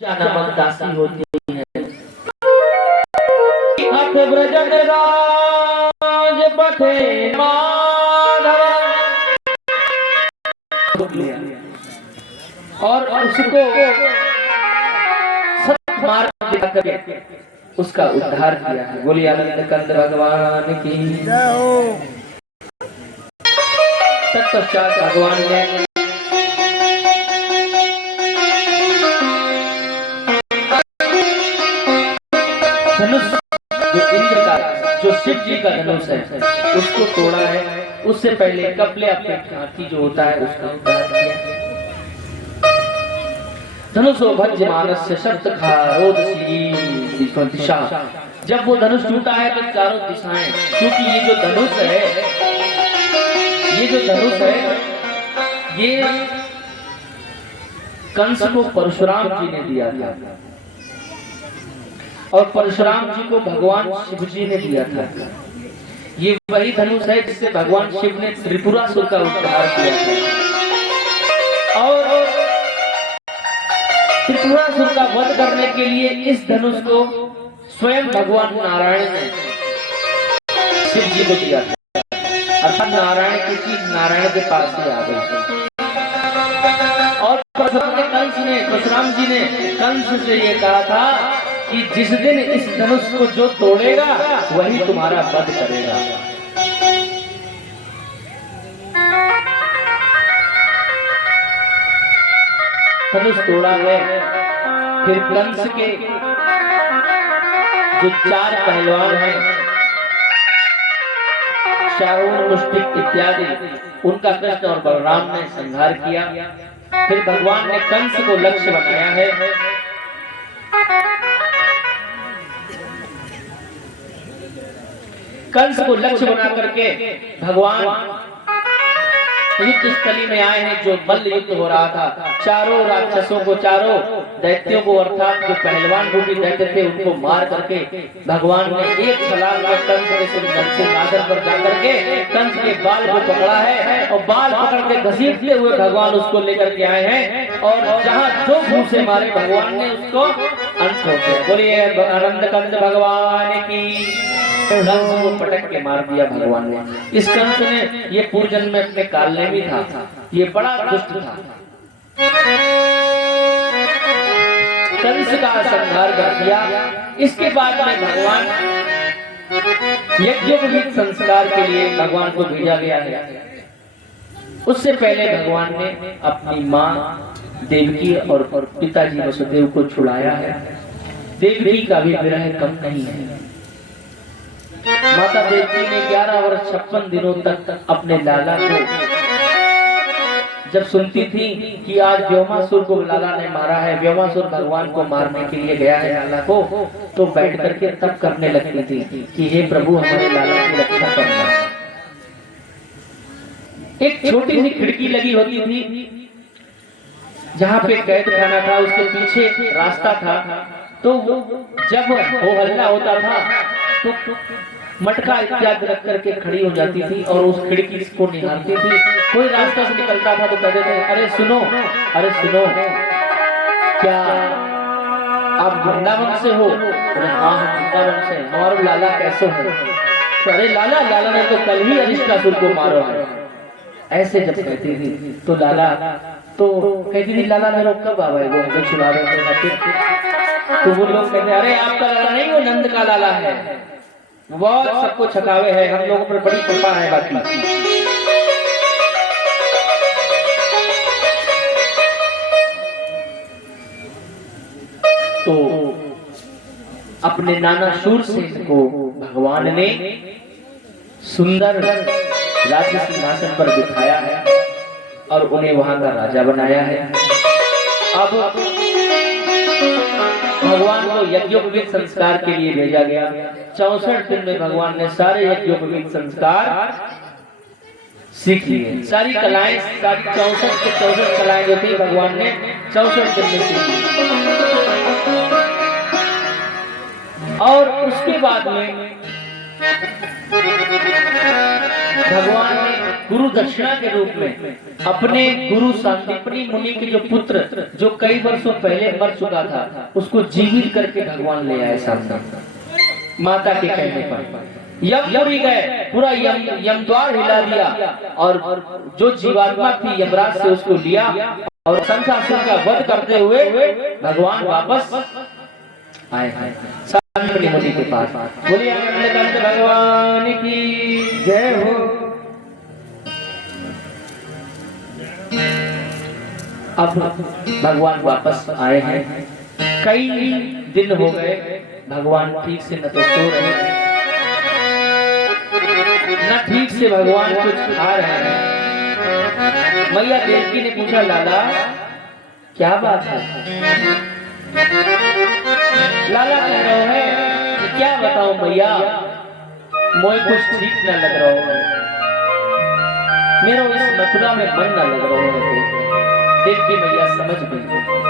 क्या नामक दासी होती है। अथ ब्रजन राज पथे माधव, और उसको सत मार्ग दिखा करके उसका उद्धार किया है। बोलिए आनंद कंद भगवान की जय हो। तत्पश्चात भगवान ने धनुष, जो इंद्र का, जो शिव जी का धनुष है, उसको तोड़ा है। उससे पहले कपले अपने हाथी जो होता है उसका उद्धार किया। धनुषो भज्य मानस्य शब्द दिशा, जब वो धनुष टूटा है तो चारों दिशाएं, क्योंकि ये जो धनुष है ये कंस को परशुराम जी ने दिया था, और परशुराम जी को भगवान शिव जी ने दिया था। ये वही धनुष है जिससे भगवान शिव ने त्रिपुरासुर का उद्धार किया था। और त्रिपुरासुर का वध करने के लिए इस धनुष को स्वयं भगवान नारायण ने शिव जी को दिया था। अर्थात नारायण की चीज नारायण के पास ही आ गई। और परशुराम जी ने कंस से ये कहा था कि जिस दिन इस धनुष को जो तोड़ेगा वही तुम्हारा वध करेगा। धनुष तोड़ा है। फिर कंस के जो चार पहलवान हैं, शाहूर, मुष्टिक इत्यादि, उनका कृष्ण और बलराम ने संहार किया। फिर भगवान ने कंस को लक्ष्य बनाया है। कंस को लक्ष्य बना करके भगवान युद्ध स्थली में आए हैं। जो मल्ल युद्ध हो रहा था, चारों राक्षसों को, चारों दैत्यों को, अर्थात जो पहलवान रूपी दैत्य थे उनको मार करके भगवान ने एक छलांग में कंस के सिंहासन पर जाकर के कंस के बाल को पकड़ा है, और बाल पकड़ के घसीटते हुए भगवान उसको लेकर के आए हैं। और जहाँ जो भूख से मारे भगवान ने उसको अंत हो गया। बोलिए आनंद कंद भगवान की। कंस को पटक के मार दिया भगवान ने। इस कंस ने ये पूर्व जन्म में अपने काल में भी था, ये बड़ा दुष्ट था। कंस का संहार कर दिया। इसके बाद में भगवान यज्ञोपवीत संस्कार के लिए भगवान को भेजा गया है। उससे पहले भगवान ने अपनी माँ देवकी और पिताजी वसुदेव को छुड़ाया है। देवकी का भी विरह कम नहीं है। माता देवकी ने 11 वर्ष 56 दिनों तक अपने लाला को, जब सुनती थी कि आज व्योमासुर को लाला ने मारा है, व्योमासुर भगवान को मारने के लिए गया है लाला को, तो बैठ करके तप करने लगती थी कि हे प्रभु हमारे लाला की रक्षा करना। एक छोटी सी खिड़की लगी होती थी जहाँ पे कैद खाना था, उसके पीछे रास्ता था। तो जब हो हल्ला होता था तो मटका इत्यादि रख करके खड़ी हो जाती थी और उस खिड़की को निहारती थी। कोई रास्ता से निकलता था तो कहते थे अरे सुनो, क्या आप वृंदावन से हो? हाँ हम वृंदावन से। हमारा लाला कैसे है? तो अरे लाला ने तो कल ही अरिष्टासुर को मारा है। ऐसे जब कहती थी तो लाला तो कहती थी लाला मेरा कब आवे, वो हमें छुड़ा रहे। तो वो लोग कहते अरे आपका लाला नहीं, वो नंद का लाला है, बहुत सबको छकावे है, हम लोगों पर बड़ी कृपा है। बाकी तो अपने नाना शूरसेन को भगवान ने सुंदर राज्य सिंहासन पर बिठाया है और उन्हें वहां का राजा बनाया है। अब भगवान को यज्ञोपवीत संस्कार के लिए भेजा गया। 64 दिन में भगवान ने सारे यज्ञोपवीत संस्कार सीख लिए। सारी कलाएं, सारी 64 के 64 कलाएं जो थी भगवान ने 64 दिन में सीख ली। और उसके बाद में भगवान ने गुरु दक्षिणा के रूप में अपने गुरु संदीपनी मुनि के जो पुत्र जो कई वर्षों पहले मर चुका था उसको जीवित करके भगवान ले आए सामने। माता के कहने पर यमपुरी गए, पूरा यमद्वार हिला दिया और जो जीवात्मा थी यमराज से उसको लिया और संसासुर का वध करते हुए भगवान वापस आए संदीपनी मुनि के पास। बोलिए भगवान की जय हो। अब भगवान वापस आए हैं, कई दिन हो गए, भगवान ठीक से न तो सो रहे हैं न ठीक से भगवान कुछ खा रहे हैं। मैया देवकी ने पूछा, लाला क्या बात है? लाला कह रहे हैं कि क्या बताऊं मैया, मोए कुछ ठीक न लग रहा हो, मेरा इस मथुरा में मन न लग रहा हो। देवकी मैया समझ गई।